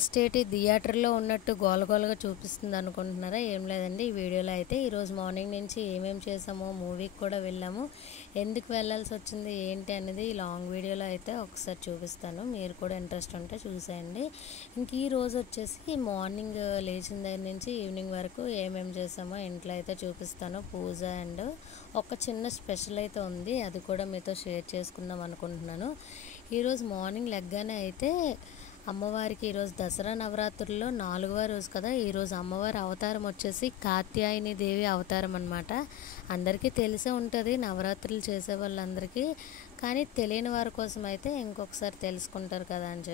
First ఏటి థియేటర్లో ఉన్నట్టు గోలగోలగా చూపిస్తుంది అనుకుంటున్నారా? ఏం లేదండి. ఈ వీడియోలో అయితే ఈరోజు మార్నింగ్ నుంచి ఏమేమి చేసామో, మూవీకి కూడా వెళ్ళాము, ఎందుకు వెళ్ళాల్సి వచ్చింది ఏంటి అనేది ఈ లాంగ్ వీడియోలో అయితే ఒకసారి చూపిస్తాను. మీరు కూడా ఇంట్రెస్ట్ ఉంటే చూసేయండి. ఇంక ఈ రోజు వచ్చేసి మార్నింగ్ లేచిన దగ్గర నుంచి ఈవినింగ్ వరకు ఏమేమి చేసామో ఇంట్లో అయితే చూపిస్తాను. పూజ అండ్ ఒక చిన్న స్పెషల్ అయితే ఉంది, అది కూడా మీతో షేర్ చేసుకుందాం అనుకుంటున్నాను. ఈరోజు మార్నింగ్ లెగ్గానే అయితే అమ్మవారికి ఈరోజు దసరా నవరాత్రుల్లో 4వ రోజు కదా. ఈరోజు అమ్మవారి అవతారం వచ్చేసి కాత్యాయని దేవి అవతారం అనమాట. అందరికీ తెలిసే ఉంటుంది నవరాత్రులు చేసే వాళ్ళందరికీ, కానీ తెలియని వారి కోసం అయితే ఇంకొకసారి తెలుసుకుంటారు కదా అని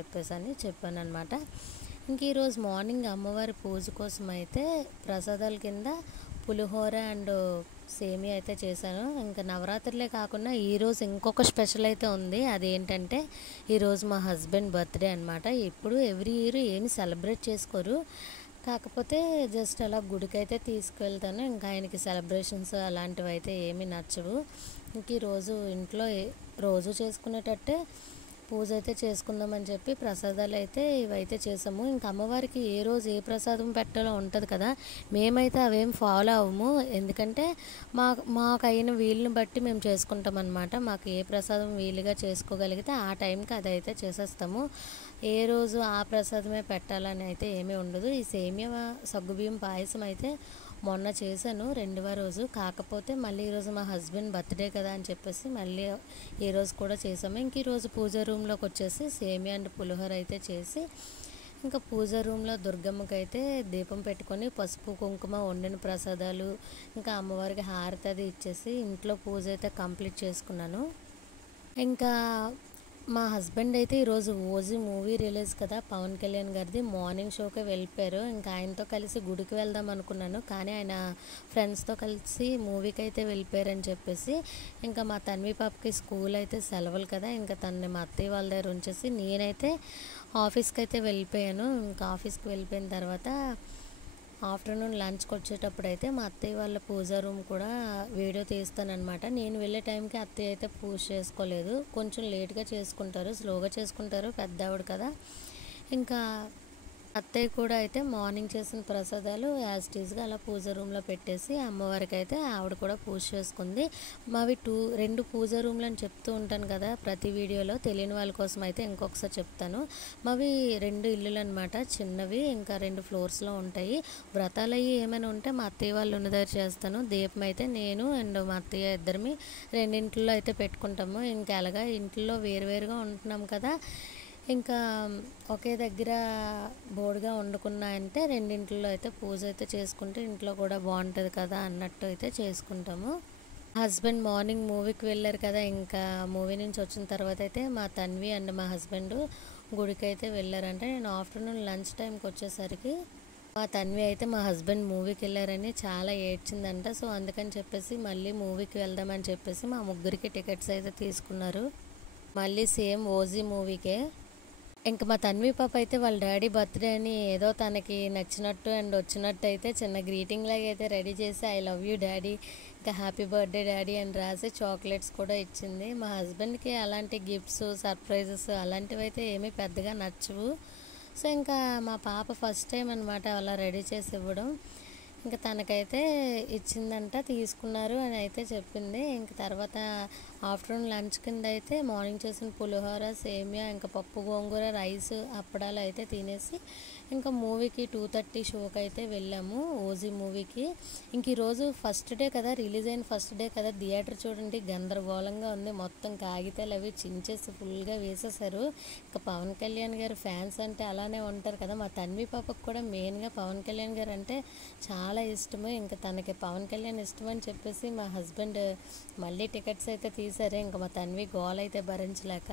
చెప్పాను అనమాట. ఇంక ఈరోజు మార్నింగ్ అమ్మవారి పూజ కోసం అయితే ప్రసాదాల కింద పులిహోర అండ్ సేమియా అయితే చేశాను. ఇంకా నవరాత్రులే కాకుండా ఈరోజు ఇంకొక స్పెషల్ అయితే ఉంది. అదేంటంటే ఈరోజు మా హస్బెండ్ బర్త్డే అనమాట. ఎప్పుడు ఎవ్రీ ఇయర్ ఏమి సెలబ్రేట్ చేసుకోరు, కాకపోతే జస్ట్ అలా గుడికి అయితే తీసుకువెళ్తాను. ఇంకా ఆయనకి సెలబ్రేషన్స్ అలాంటివి అయితే ఏమీ నచ్చవు. ఇంక ఈరోజు ఇంట్లో రోజు చేసుకునేటట్టే పూజ అయితే చేసుకుందామని చెప్పి ప్రసాదాలు అయితే ఇవైతే చేసాము. ఇంకా అమ్మవారికి ఏ రోజు ఏ ప్రసాదం పెట్టాలో ఉంటుంది కదా, మేమైతే అవేం ఫాలో అవ్వము. ఎందుకంటే మాకు అయిన వీలుని బట్టి మేము చేసుకుంటాం అనమాట. మాకు ఏ ప్రసాదం వీలుగా చేసుకోగలిగితే ఆ టైంకి అదైతే చేసేస్తాము. ఏ రోజు ఆ ప్రసాదమే పెట్టాలని అయితే ఏమీ ఉండదు. ఈ సేమియా సగ్గుబియ్యం పాయసం అయితే మొన్న చేశాను 2వ రోజు, కాకపోతే మళ్ళీ ఈరోజు మా హస్బెండ్ బర్త్డే కదా అని చెప్పేసి మళ్ళీ ఈరోజు కూడా చేసాము. ఇంక ఈరోజు పూజ రూమ్లోకి వచ్చేసి సేమియా అండ్ పులిహోర అయితే చేసి ఇంకా పూజ రూమ్లో దుర్గమ్మకి అయితే దీపం పెట్టుకొని పసుపు కుంకుమ వండిన ప్రసాదాలు ఇంకా అమ్మవారికి హారతి అది ఇచ్చేసి ఇంట్లో పూజ అయితే కంప్లీట్ చేసుకున్నాను. ఇంకా మా హస్బెండ్ అయితే ఈరోజు ఓజీ మూవీ రిలీజ్ కదా పవన్ కళ్యాణ్ గారిది, మార్నింగ్ షోకే వెళ్ళిపోయారు. ఇంకా ఆయనతో కలిసి గుడికి వెళ్దాం అనుకున్నాను, కానీ ఆయన ఫ్రెండ్స్తో కలిసి మూవీకి అయితే వెళ్ళిపోయారని చెప్పేసి ఇంకా మా తన్వి పాపకి స్కూల్ అయితే సెలవులు కదా, ఇంకా తనని మా అత్తయ్య వాళ్ళ దగ్గర ఉంచేసి నేనైతే ఆఫీస్కి అయితే వెళ్ళిపోయాను. ఇంకా ఆఫీస్కి వెళ్ళిపోయిన తర్వాత ఆఫ్టర్నూన్ లంచ్కి వచ్చేటప్పుడు అయితే మా అత్తయ్య వాళ్ళ పూజా రూమ్ కూడా వీడియో తీస్తానన్నమాట. నేను వెళ్ళే టైంకి అత్తయ్య అయితే పూజ చేసుకోలేదు, కొంచెం లేట్గా చేసుకుంటారు, స్లోగా చేసుకుంటారు, పెద్ద ఆవిడ కదా. ఇంకా అత్తయ్య కూడా అయితే మార్నింగ్ చేసిన ప్రసాదాలు యాజ్ టీజ్గా అలా పూజ రూమ్లో పెట్టేసి అమ్మవారికి అయితే ఆవిడ కూడా పూజ చేసుకుంది. మావి 2 పూజ రూమ్లు అని చెప్తూ ఉంటాను కదా ప్రతి వీడియోలో, తెలియని వాళ్ళ కోసం అయితే ఇంకొకసారి చెప్తాను. మావి 2 ఇల్లులు అనమాట, చిన్నవి, ఇంకా 2 ఫ్లోర్స్లో ఉంటాయి. వ్రతాలు అయ్యి ఏమైనా ఉంటే మా అత్తయ్య వాళ్ళు ఉన్న దగ్గర చేస్తాను. దీపం అయితే నేను అండ్ మా అత్తయ్య ఇద్దరిమి 2 ఇంట్లో అయితే పెట్టుకుంటాము. ఇంకా అలాగా ఇంట్లో వేరువేరుగా ఉంటున్నాం కదా, ఇంకా ఒకే దగ్గర బోర్డుగా వండుకున్నాయంటే 2 ఇంట్లో అయితే పూజ అయితే చేసుకుంటే ఇంట్లో కూడా బాగుంటుంది కదా అన్నట్టు అయితే చేసుకుంటాము. హస్బెండ్ మార్నింగ్ మూవీకి వెళ్ళారు కదా, ఇంకా మూవీ నుంచి వచ్చిన తర్వాత అయితే మా తన్వి అండ్ మా హస్బెండ్ గుడికి అయితే వెళ్ళారంటే నేను ఆఫ్టర్నూన్ లంచ్ టైంకి వచ్చేసరికి మా తన్వి అయితే మా హస్బెండ్ మూవీకి వెళ్ళారని చాలా ఏడ్చిందంట. సో అందుకని చెప్పేసి మళ్ళీ మూవీకి వెళ్దామని చెప్పేసి మా ముగ్గురికి టికెట్స్ అయితే తీసుకున్నారు, మళ్ళీ సేమ్ ఓజీ మూవీకే. ఇంకా మా తన్వి పాప అయితే వాళ్ళ డాడీ బర్త్డే అని ఏదో తనకి నచ్చినట్టు అండ్ వచ్చినట్టు అయితే చిన్న గ్రీటింగ్ లాగా అయితే రెడీ చేసి ఐ లవ్ యూ డాడీ, ఇంకా హ్యాపీ బర్త్డే డాడీ అని రాసి చాక్లెట్స్ కూడా ఇచ్చింది. మా హస్బెండ్కి అలాంటి గిఫ్ట్స్ సర్ప్రైజెస్ అలాంటివి అయితే ఏమీ పెద్దగా నచ్చవు. సో ఇంకా మా పాప ఫస్ట్ టైం అనమాట అలా రెడీ చేసి ఇవ్వడం. ఇంకా తనకైతే ఇచ్చిందంట, తీసుకున్నారు అని అయితే చెప్పింది. ఇంక తర్వాత ఆఫ్టర్నూన్ లంచ్ కింద అయితే మార్నింగ్ చేసిన పులిహోర సేమియా ఇంకా పప్పు గోంగూర రైస్ అప్పడాలు అయితే తినేసి ఇంకా మూవీకి 2:30 షోకి అయితే వెళ్ళాము, ఓజీ మూవీకి. ఇంక ఈరోజు ఫస్ట్ డే కదా, రిలీజ్ అయిన ఫస్ట్ డే కదా, థియేటర్ చూడండి గందరగోళంగా ఉంది, మొత్తం కాగితాలు అవి చించేసి ఫుల్గా వేసేసారు. ఇంకా పవన్ కళ్యాణ్ గారు ఫ్యాన్స్ అంటే అలానే ఉంటారు కదా, మా తన్వి పాపకు కూడా మెయిన్గా పవన్ కళ్యాణ్ గారు అంటే చాలా ఇష్టము. ఇంకా తనకి పవన్ కళ్యాణ్ ఇష్టం అని చెప్పేసి మా హస్బెండ్ మళ్ళీ టికెట్స్ అయితే తీసారు. ఇంకా మా తన్వి గోల్ అయితే భరించలేక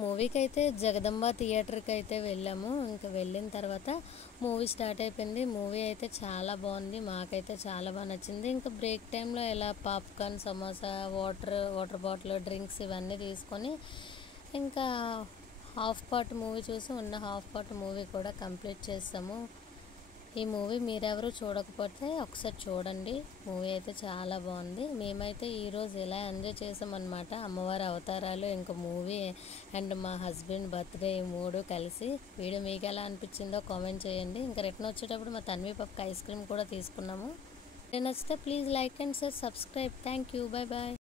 మూవీకి అయితే జగదంబ థియేటర్కి అయితే వెళ్ళాము. ఇంకా వెళ్ళిన తర్వాత మూవీ స్టార్ట్ అయిపోయింది. మూవీ అయితే చాలా బాగుంది, మాకైతే చాలా బాగా నచ్చింది. ఇంకా బ్రేక్ టైంలో ఇలా popcorn samosa water bottle drinks ఇవన్నీ తీసుకొని ఇంకా హాఫ్ పార్ట్ మూవీ చూసి ఉన్న హాఫ్ పార్ట్ మూవీ కూడా కంప్లీట్ చేసాము. ఈ మూవీ మీరెవరు చూడకపోతే ఒకసారి చూడండి. మూవీ అయితే చాలా బాగుంది. మేమైతే ఈరోజు ఇలా ఎంజాయ్ చేసామన్నమాట. అమ్మవారి అవతారాలు, ఇంకా మూవీ అండ్ మా హస్బెండ్ బర్త్డే, ఈ మూడు కలిసి. వీడియో మీకు ఎలా అనిపించిందో కామెంట్ చేయండి. ఇంకా రిటర్న్ వచ్చేటప్పుడు మా తన్వి పప్పుకి ఐస్ క్రీమ్ కూడా తీసుకున్నాము. నచ్చితే please like and share, subscribe. Thank you. Bye bye.